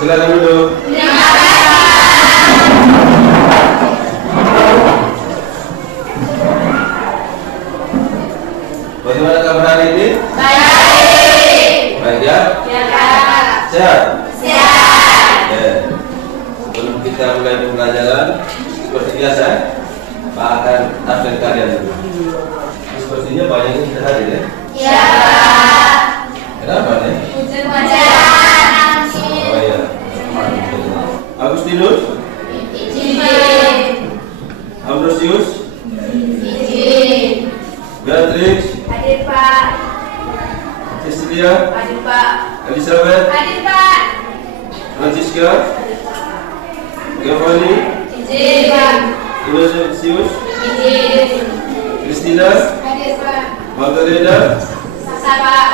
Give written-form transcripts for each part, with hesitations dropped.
Silakan duduk. Bagaimana kabar hari ini? Baik. Baik ya? Sehat? Sehat. Sebelum kita mulai pembelajaran, seperti biasa, Pak akan absen kalian dulu. Sepertinya banyak yang tidak hadir ya? Iya. Kenapa nih? Oh iya. Agustinus? Izin. Ambrosius? Izin. Beatrix? Hadir Pak. Cecilia? Hadir Pak. Elizabeth? Hadir Pak. Francisca? Giovanni? Izin. Inosius? Izin. Christina? Hadir Pak. Magdalena? Sasa Pak.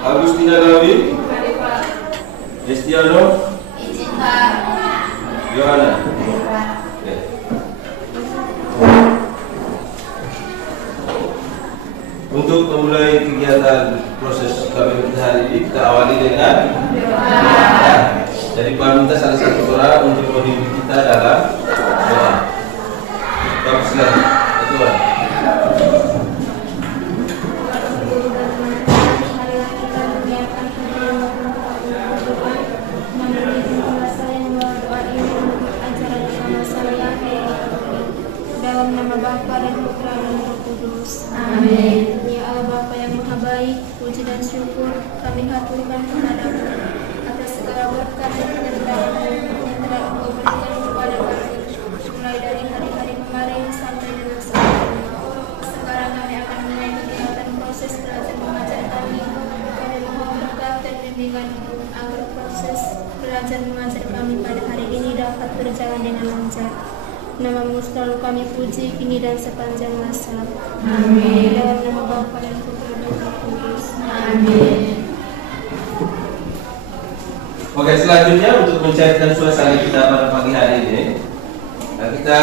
Agustina Rawi? Hadir Pak. Estiano? Izin Pak. Yohana? Hadir Pak. Ya. Untuk memulai kegiatan proses KBM hari ini, kita awali dengan doa. Jadi Pak minta salah satu orang untuk memimpin kita dalam doa. Bapak silakan. Ketua. Dalam nama Bapa dan Putra dan Roh Kudus. Amin. Ya Allah Bapa yang Maha Baik, puji dan syukur kami haturkan kepadamu atas segala berkat dan penyertaan yang telah Engkau berikan kepada kami, mulai dari hari-hari kemarin sampai dengan sekarang. Sekarang kami akan mulai kegiatan proses belajar mengajar kami. Kami mohon berkat dan bimbingan-Mu agar proses belajar mengajar kami pada hari ini dapat berjalan dengan lancar. Nama-Mu selalu kami puji kini dan sepanjang masa. Amin. Dalam nama Bapa dan Putra dan Roh Kudus. Amin. Oke, selanjutnya untuk mencairkan suasana kita pada pagi hari ini, nah, kita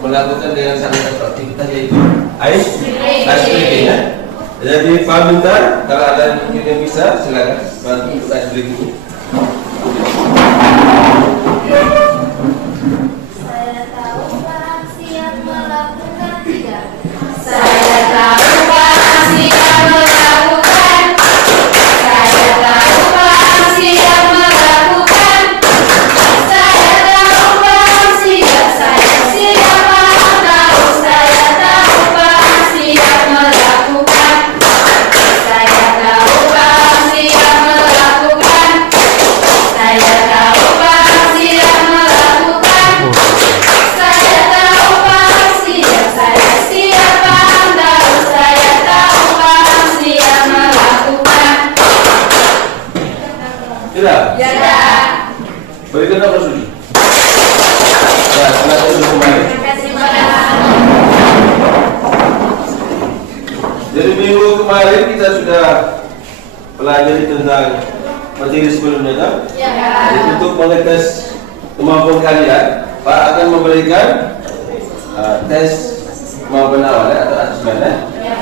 melakukan dengan salah satu aktivitas yaitu ice breaking ya. Jadi Pak minta kalau ada yang mungkin yang bisa silakan bantu untuk ice breaking. Saya tahu Pak siap melakukan tidak. Saya tahu Pak siap melakukan. Saya tahu Pak siap melakukan. Saya tahu Pak siap. Saya siap Pak tahu. Saya tahu Pak siap melakukan. Saya tahu Pak siap melakukan. Saya tahu Pak siap melakukan. Saya tahu Pak siap. Saya siap Pak tahu. Saya tahu Pak siap melakukan. Tidak? Ya. Berikan apa sudi? Ya, silakan dulu kembali. Terima kasih Pak. Jadi minggu kemarin kita sudah pelajari tentang materi sebelumnya kan? Ya. Jadi untuk mengetes kemampuan kalian, Pak akan memberikan tes kemampuan awal atau asesmen ya. Ya.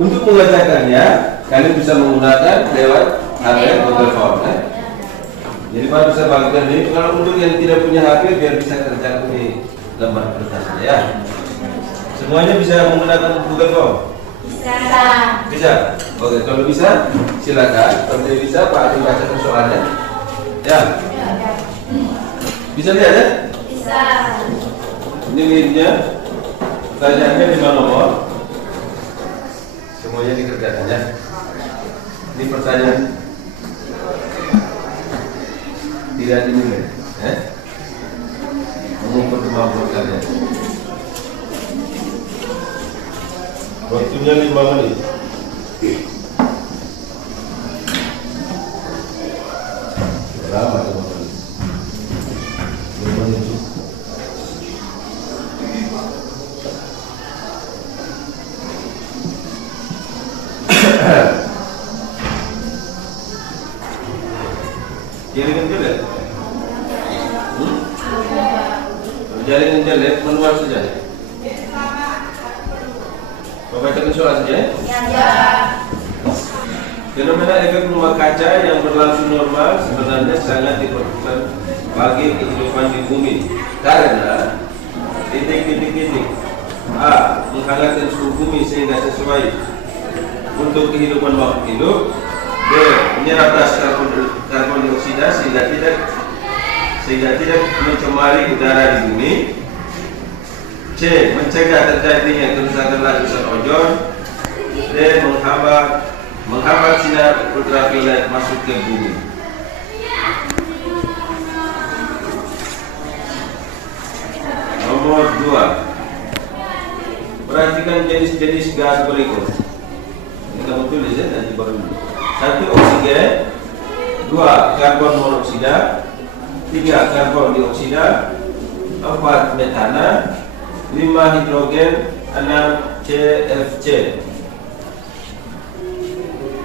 Untuk mengerjakannya, kalian bisa menggunakan lewat HP Google Form ya. Jadi Pak bisa bagikan ini. Kalau untuk yang tidak punya HP, biar bisa kerjakan di lembar kertasnya ya. Semuanya bisa menggunakan Google Form. Bisa. Bisa? Oke, kalau bisa silakan. Kalau tidak bisa, Pak akan bacakan soalnya. Ya. Bisa lihat ya? Bisa. Ini linknya. Pertanyaannya 5 nomor. Semuanya dikerjakan ya. Ini pertanyaan tidak dinilai, mengukur kemampuan kalian. Waktunya 5 menit. Lama 5 menit. 5 menit cukup. Jaringan jelek? Jaringan jelek manual saja. Bacakan soal saja. Ya. Fenomena efek rumah kaca yang berlangsung normal sebenarnya sangat diperlukan bagi kehidupan di bumi karena titik. A. Menghangatkan suhu bumi sehingga sesuai untuk kehidupan makhluk hidup. B. Menyerap gas karbon dioksida sehingga tidak mencemari udara di bumi. C. Mencegah terjadinya kerusakan lapisan ozon. D. Menghambat sinar ultraviolet masuk ke bumi. Nomor 2. Perhatikan jenis-jenis gas berikut. Ini kamu tulis ya, nanti baru. 1. Oksigen. 2. Karbon monoksida. 3. Karbon dioksida. 4. Metana. 5. Hidrogen. 6. CFC.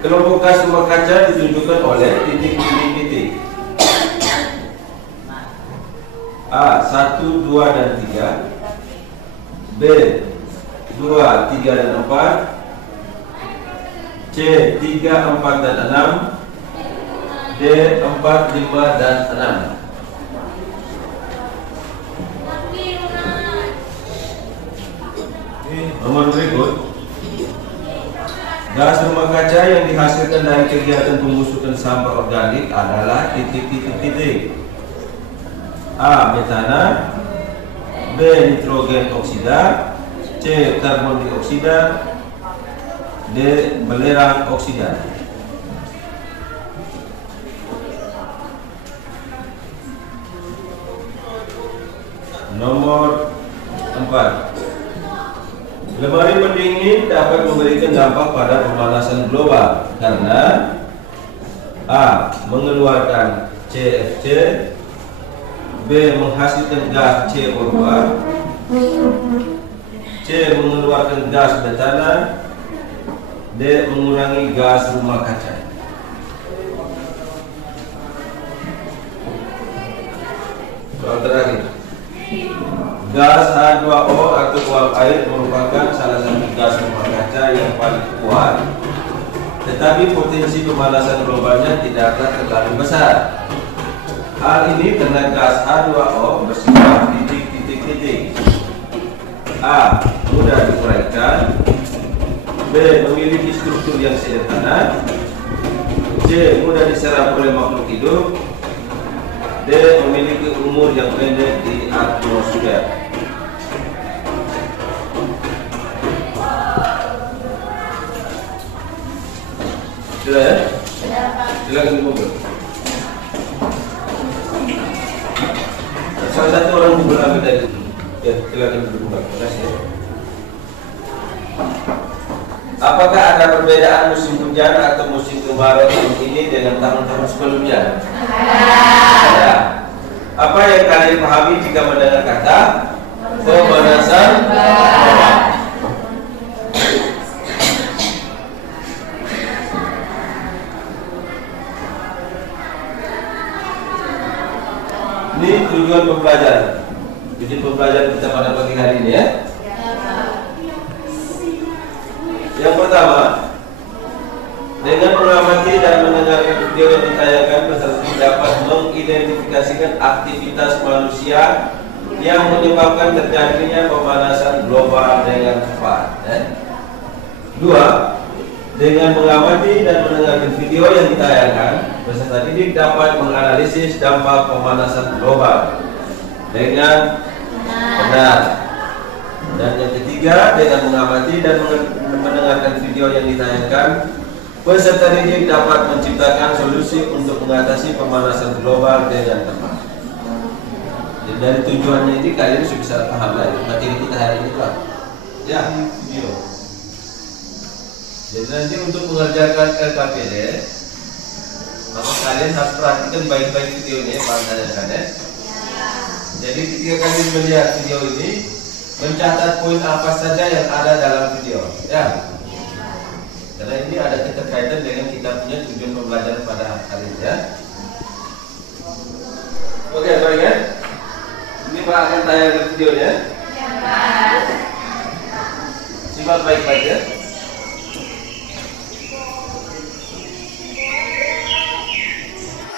Kelompok gas rumah kaca ditunjukkan oleh titik. A. 1, 2, dan 3. B. 2, 3, dan 4. C. 3, 4, dan 6. D. 4, 5, dan 6. Nomor berikut. Gas rumah kaca yang dihasilkan dari kegiatan pembusukan sampah organik adalah titik. A. Metana. B. Nitrogen oksida. C. Karbon dioksida. D. Belerang oksida. Nomor 4. Lemari pendingin dapat memberikan dampak pada pemanasan global karena A. Mengeluarkan CFC. B. Menghasilkan gas CO2. C. Mengeluarkan gas metana. D. Mengurangi gas rumah kaca. Soal terakhir. Gas H2O atau uap air merupakan salah satu gas rumah kaca yang paling kuat, tetapi potensi pemanasan globalnya tidaklah terlalu besar. Hal ini karena gas H2O bersifat titik. A. Mudah diuraikan. B. Memiliki struktur yang sederhana. C. Mudah diserap oleh makhluk hidup. D. Memiliki umur yang pendek di atmosfer. Sudah ya? Silakan dibuka. Salah satu orang Google ambil dari itu. Ya, silakan dibuka. Terima kasih. Apakah ada perbedaan musim hujan atau musim kemarau tahun ini dengan tahun-tahun sebelumnya? Ada. Apa yang kalian pahami jika mendengar kata pemanasan global? Ini tujuan pembelajaran. Tujuan pembelajaran kita pada pagi hari ini ya. Yang pertama, dengan mengamati dan mendengarkan video yang ditayangkan, peserta dapat mengidentifikasikan aktivitas manusia yang menyebabkan terjadinya pemanasan global dengan cepat. Dua, dengan mengamati dan mendengarkan video yang ditayangkan, peserta didik dapat menganalisis dampak pemanasan global dengan benar. Dan yang ketiga, ketiga, dengan mengamati dan mendengarkan video yang ditayangkan, peserta didik dapat menciptakan solusi untuk mengatasi pemanasan global dengan tepat. Jadi dari tujuannya ini kalian sudah bisa paham lah materi kita hari ini Pak. Ya, video. Jadi nanti untuk mengerjakan LKPD, maka kalian harus perhatikan baik-baik videonya, Pak tanyakan ya. Jadi ketika kalian melihat video ini, mencatat poin apa saja yang ada dalam video, ya. Karena ini ada keterkaitan dengan kita punya tujuan pembelajaran pada hari ini ya. Oke, baik ya. Ini Pak akan tayangkan videonya. Simak baik-baik ya.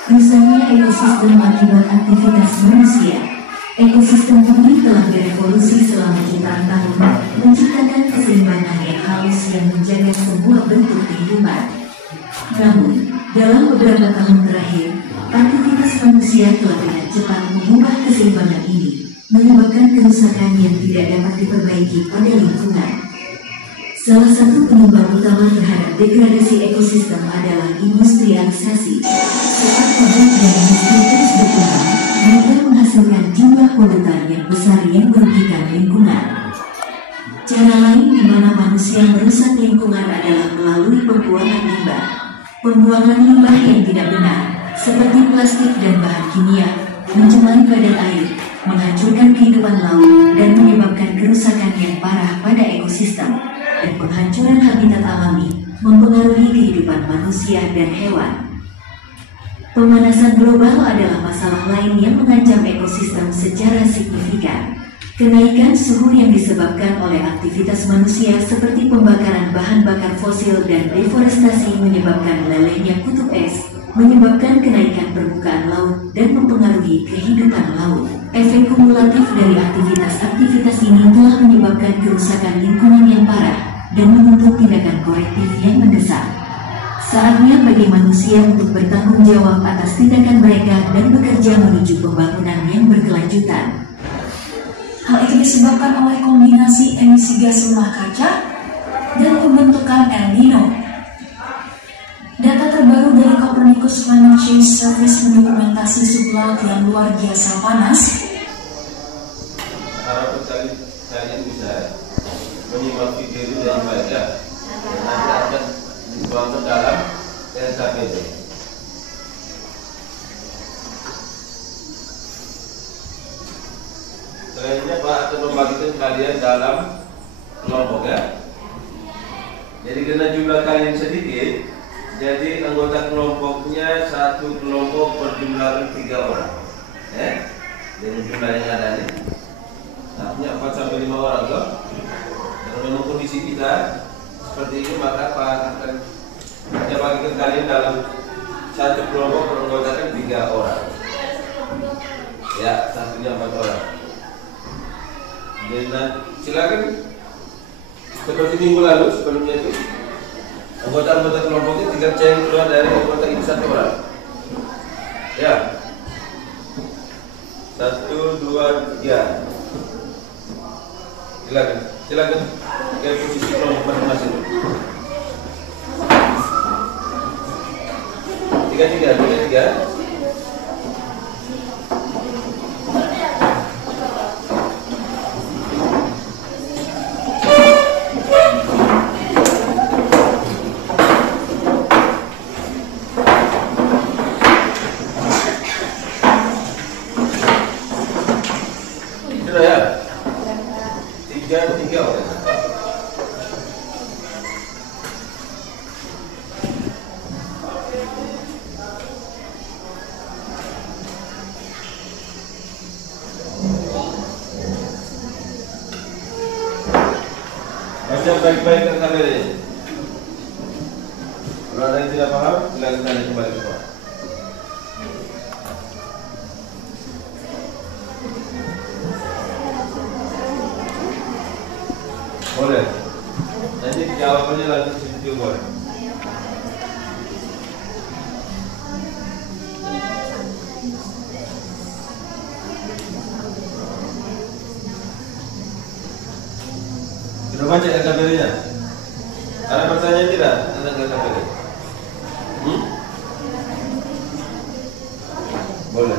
Rusaknya ekosistem akibat aktivitas manusia. Ekosistem bumi telah berevolusi selama jutaan tahun, menciptakan keseimbangan yang halus yang menjaga semua bentuk kehidupan. Namun, dalam beberapa tahun terakhir, aktivitas manusia telah dengan cepat mengubah keseimbangan ini, menyebabkan kerusakan yang tidak dapat diperbaiki pada lingkungan. Salah satu penyumbang utama terhadap degradasi ekosistem adalah industrialisasi. Saat pabrik dan industri terus berkembang, mereka menghasilkan jumlah polutan yang besar yang merugikan lingkungan. Cara lain di mana manusia merusak lingkungan adalah melalui pembuangan limbah. Pembuangan limbah yang tidak benar, seperti plastik dan bahan kimia, mencemari badan air, menghancurkan kehidupan laut, dan menyebabkan kerusakan yang parah pada ekosistem, dan penghancuran habitat alami, mempengaruhi kehidupan manusia dan hewan. Pemanasan global adalah masalah lain yang mengancam ekosistem secara signifikan. Kenaikan suhu yang disebabkan oleh aktivitas manusia seperti pembakaran bahan bakar fosil dan deforestasi menyebabkan melelehnya kutub es, menyebabkan kenaikan permukaan laut dan mempengaruhi kehidupan laut. Efek kumulatif dari aktivitas ini telah menyebabkan kerusakan lingkungan yang parah dan menuntut tindakan korektif yang mendesak. Saatnya bagi manusia untuk bertanggung jawab atas tindakan mereka dan bekerja menuju pembangunan yang berkelanjutan. Hal itu disebabkan oleh kombinasi emisi gas rumah kaca dan pembentukan El Nino. Data terbaru dari Copernicus Climate Change Service mendokumentasi suhu laut yang luar biasa panas. Harap kalian bisa menyimak video ini dengan baik ya. Nanti akan dituangkan dalam LKPD. Selanjutnya Pak akan membagikan kalian dalam kelompok ya. Jadi karena jumlah kalian sedikit, jadi anggota kelompoknya satu kelompok berjumlah 3 orang. Dengan jumlah yang ada ini, artinya 4 sampai 5 orang loh. Kalau memang kondisi kita seperti ini, maka Pak akan bagikan kalian dalam satu kelompok beranggotakan 3 orang. Ya, satunya 4 orang. Dan silakan seperti minggu lalu sebelumnya itu anggota-anggota kelompoknya tinggal cek keluar dari anggota ini 1 orang. Ya, 1, 2, 3. Silakan ke posisi kelompok masing-masing. 3. Sudah ya? 3 orang. Baca baik-baik ke kamera ini. Kalau ada yang tidak paham, silakan tanya kembali ke Pak. Boleh. Nanti jawabannya langsung di video boleh. Sudah baca LKPD-nya? Ada pertanyaan tidak tentang LKPD? Boleh.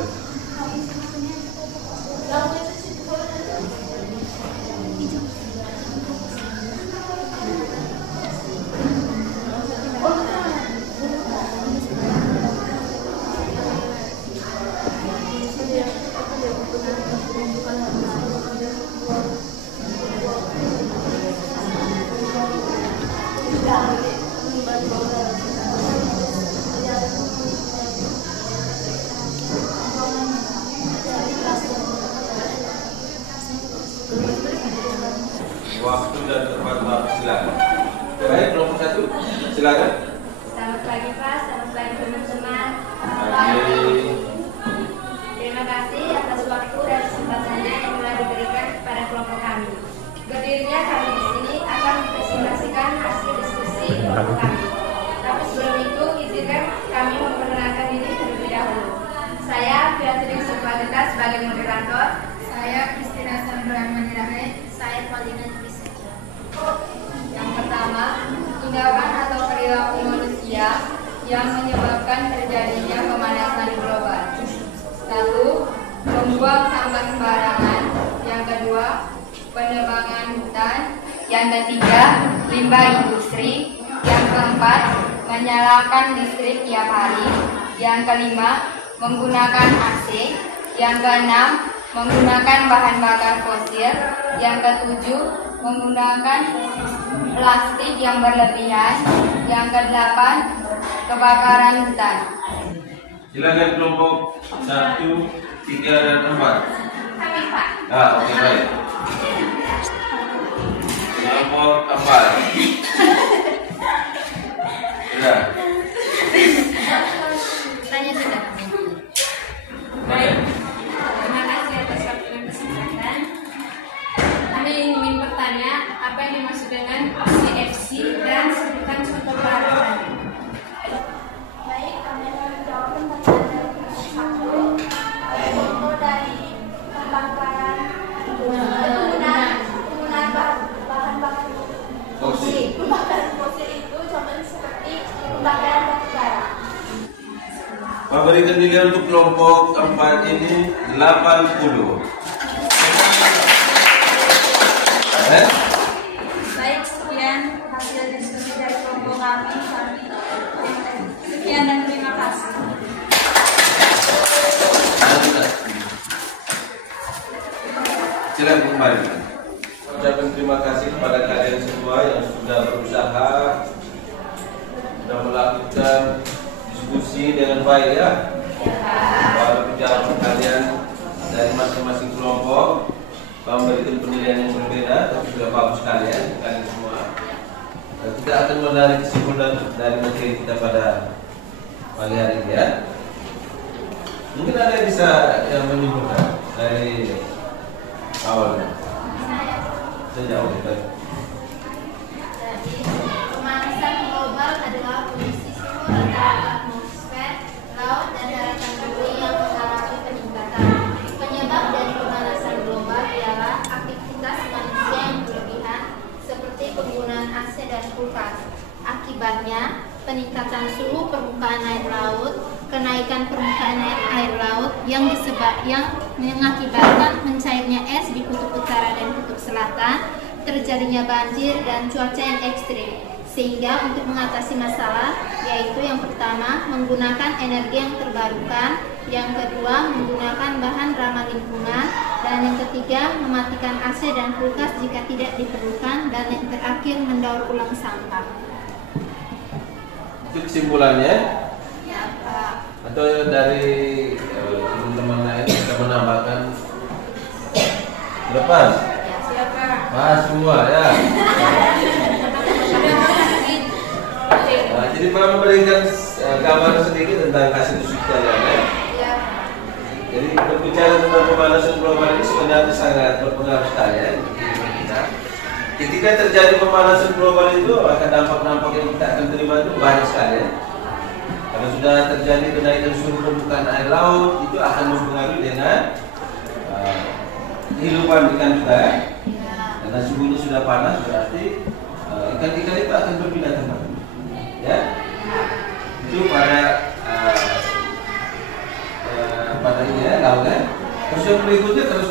Waktu dan tempat silakan. Baik, kelompok 1 silakan. Selamat pagi Pak, selamat pagi teman-teman. Terima kasih atas waktu dan kesempatannya yang telah diberikan kepada kelompok kami. Berdirinya kami di sini akan mempresentasikan hasil diskusi kelompok kami. Tapi sebelum itu, izinkan kami memperkenalkan diri terlebih dahulu. Saya Beatrice Sulfanita sebagai moderator. Saya Kristina Sambrahmanirahe. Saya Paulina Trisha. Yang pertama, tindakan atau perilaku manusia yang menyebabkan terjadinya pemanasan global. 1. Membuang sampah sembarangan. Yang kedua, penebangan hutan. Yang ketiga, limbah industri. Yang keempat, menyalakan listrik tiap hari. Yang kelima, menggunakan AC. Yang keenam, menggunakan bahan bakar fosil. Yang ketujuh, menggunakan plastik yang berlebihan. Yang kedelapan, kebakaran hutan. Silakan kelompok 1, 3, dan 4. Kami Pak. Oke, baik. Kelompok 4. Sudah. Tanya sudah. Baik. Terima kasih atas waktu dan kesempatan. Kami ingin bertanya apa yang dimaksud dengan CFC dan sebutkan contoh pelajaran. Baik, kami akan menjawab pertanyaan dari satu. Contoh dari pembakaran penggunaan bahan baku fosil. Pembakaran fosil itu contohnya seperti pembakaran batu bara. Memberikan nilai untuk kelompok 4 ini 80. Baik, sekian hasil diskusi dari kelompok kami. Sekian dan terima kasih. Silakan kembali. Ucapkan terima kasih kepada kalian semua yang sudah berusaha, sudah melakukan diskusi dengan baik ya. Walaupun jawaban kalian dari masing-masing kelompok memberikan penilaian yang berbeda, tapi sudah bagus kalian semua. Dan kita akan menarik kesimpulan dari materi kita pada pagi hari ini ya. Mungkin ada yang bisa yang menyimpulkan dari awalnya. Saya jawab baik. Jadi, pemanasan global adalah kondisi suhu rata-rata atmosfer, laut, dan daratan bumi yang mengalami peningkatan. Penyebab dari pemanasan global ialah aktivitas manusia yang berlebihan, seperti penggunaan AC dan kulkas. Akibatnya, peningkatan suhu permukaan air laut, kenaikan permukaan air laut yang mengakibatkan mencairnya es di kutub utara dan kutub selatan, terjadinya banjir dan cuaca yang ekstrim. Sehingga untuk mengatasi masalah, yaitu yang pertama menggunakan energi yang terbarukan, yang kedua menggunakan bahan ramah lingkungan, dan yang ketiga mematikan AC dan kulkas jika tidak diperlukan, dan yang terakhir mendaur ulang sampah. Itu kesimpulannya. Ya, Pak. Atau dari teman-teman lain bisa menambahkan depan? Siapa? Semua ya. Nah, jadi Pak memberikan gambaran sedikit tentang hasil diskusi kalian ya. Ya. Jadi berbicara tentang pemanasan global ini sebenarnya sangat berpengaruh sekali ya. Ketika terjadi pemanasan global itu, maka dampak-dampak yang kita akan terima itu banyak sekali ya. Kalau sudah terjadi kenaikan suhu permukaan air laut, itu akan mempengaruhi dengan kehidupan ikan juga ya. Karena suhunya sudah panas, berarti global kan. Terus yang berikutnya kalau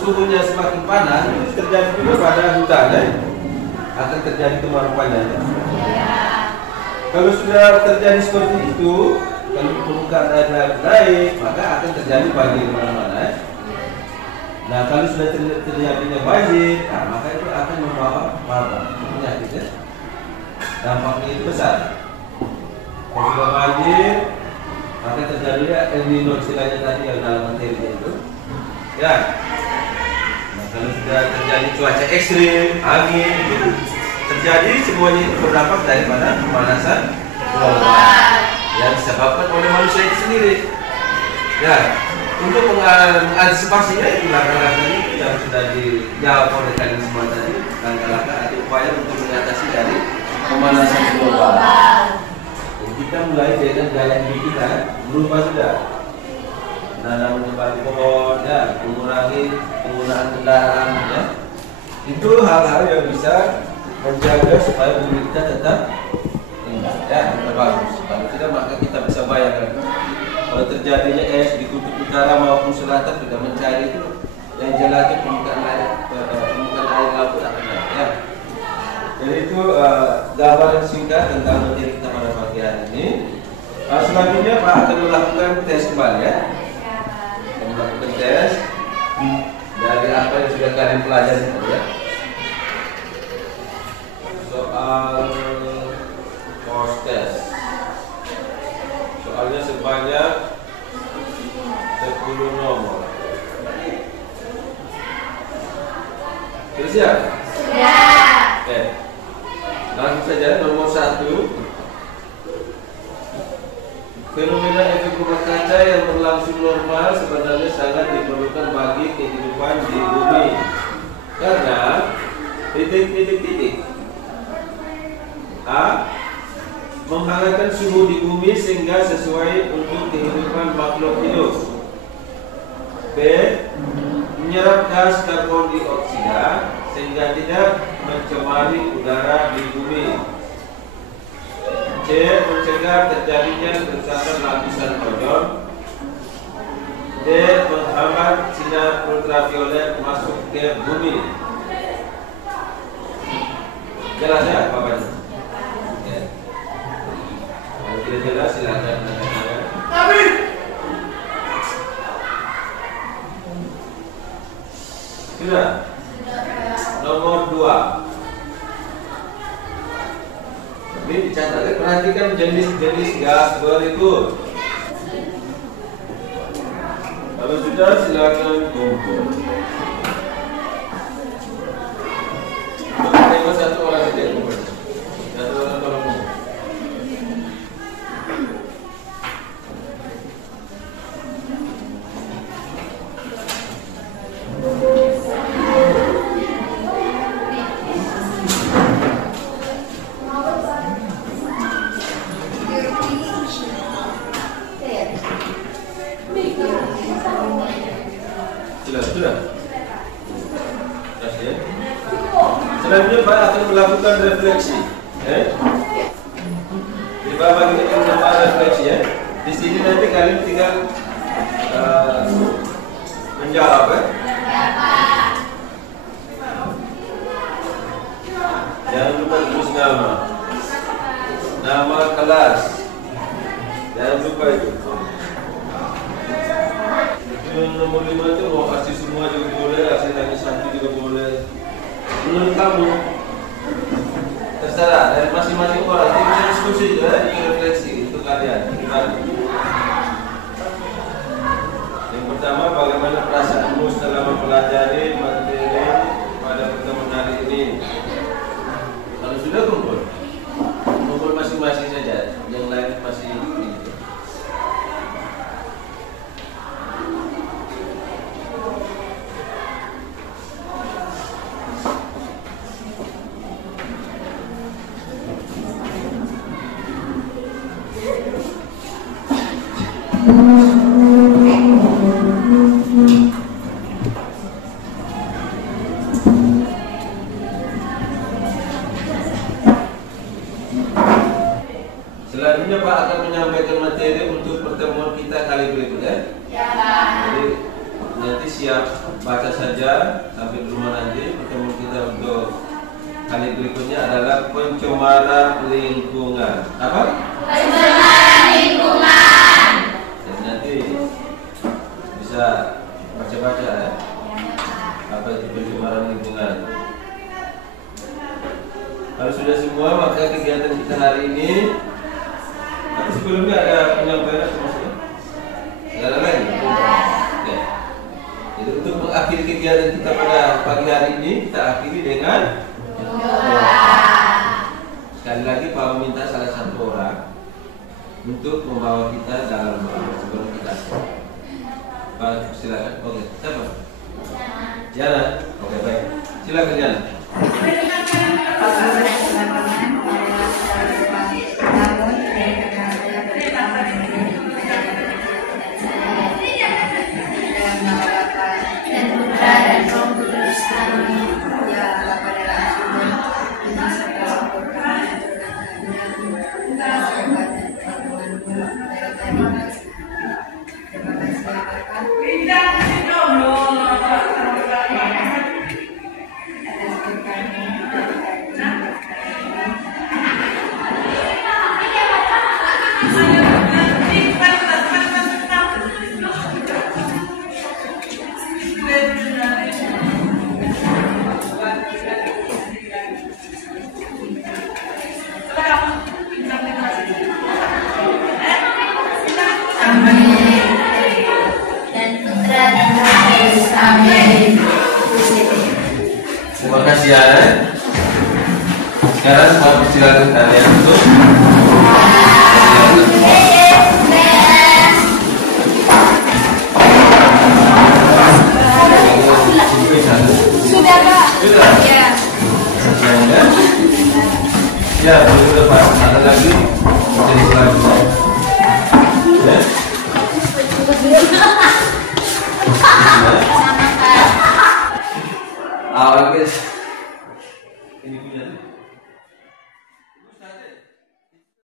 suhunya semakin panas, itu terjadi juga pada hutan kan. Akan terjadi kemarau panjang. Kalau sudah terjadi seperti itu, kalau permukaan air naik, maka akan terjadi banjir di mana-mana. Nah, kalau sudah terjadinya banjir, maka itu akan membawa wabah penyakitnya. Dampaknya itu besar. Kalau sudah banjir, maka terjadinya El Nino istilahnya tadi yang dalam materinya itu. Ya. Nah, kalau sudah terjadi cuaca ekstrim, angin, gitu, terjadi semuanya itu berdampak daripada pemanasan global yang disebabkan oleh manusia itu sendiri. Ya, untuk mengantisipasinya itu langkah-langkah ini yang sudah dijawab oleh kalian semua tadi, langkah-langkah atau upaya untuk mengatasi dari pemanasan global. Dan kita mulai dengan gaya hidup kita berubah sudah. Menanam kembali pohon, ya, mengurangi penggunaan kendaraan, ya. Itu hal-hal yang bisa menjaga supaya bumi kita tetap indah, ya, tetap bagus. Kalau tidak maka kita bisa bayangkan kalau terjadinya es di kutub utara maupun selatan sudah mencari itu yang jelasnya permukaan air laut akan naik, ya. Jadi itu gambaran singkat tentang materi kita pada pagi hari ini. Selanjutnya Pak akan melakukan tes kembali, ya. Akan melakukan tes dari apa yang sudah kalian pelajari tadi, ya. Soal course test. Soalnya sebanyak 10 nomor. Sudah siap? Sudah. Oke. Langsung saja nomor 1. Fenomena efek rumah kaca yang berlangsung normal sebenarnya sangat diperlukan bagi kehidupan di bumi. Karena titik. A. Menghangatkan suhu di bumi sehingga sesuai untuk kehidupan makhluk hidup. B. Menyerap gas karbon dioksida sehingga tidak mencemari udara di bumi. C. Mencegah terjadinya kerusakan lapisan ozon. D. Menghambat sinar ultraviolet masuk ke bumi. Jelas ya Bapak? Tidak jelas silakan tanya-tanya. Sudah. Nomor 2. Ini dicatat. Perhatikan jenis-jenis gas berikut. Kalau sudah silakan kumpul. Tengok satu orang saja kumpul. Satu orang tolong kumpul. Selanjutnya Pak akan melakukan refleksi. Di bawah ini akan melakukan refleksi, ya. Di sini nanti kalian tinggal menjawab, ya. Jangan lupa tulis nama kelas. Jangan lupa itu. Yang nomor 5 itu mau kasih semua juga boleh, kasih lagi satu juga boleh. Menurut kamu terserah dari masing-masing orang. Kita diskusi juga, refleksi untuk kalian. Yang pertama, bagaimana perasaanmu setelah mempelajari materi pada pertemuan hari ini? Kalau sudah kumpul masing-masing saja. Yang lain masih ini. Selanjutnya Pak akan menyampaikan materi untuk pertemuan kita kali berikutnya. Ya. Jadi siap baca saja sampai di rumah nanti. Pertemuan kita untuk kali berikutnya adalah pencemaran lingkungan. Apa? Pencemaran lingkungan. Jadi nanti bisa baca-baca ya. Apa itu pencemaran lingkungan? Kalau sudah semua, maka kegiatan kita hari ini. Tapi sebelumnya ada penyampaian atau maksudnya? Tidak ada lagi? Ya. Jadi untuk mengakhiri kegiatan kita pada pagi hari ini, kita akhiri dengan doa. Sekali lagi Pak meminta salah satu orang untuk membawa kita dalam doa sebelum kita selesai. Pak silakan. Oke, siapa? Jana. Oke, baik. Silakan Jana. Terima kasih ya. Sekarang saya persilakan kalian untuk sudah Pak. Sudah. Ya. Ya, sudah Pak. Ada lagi. Jadi selanjutnya.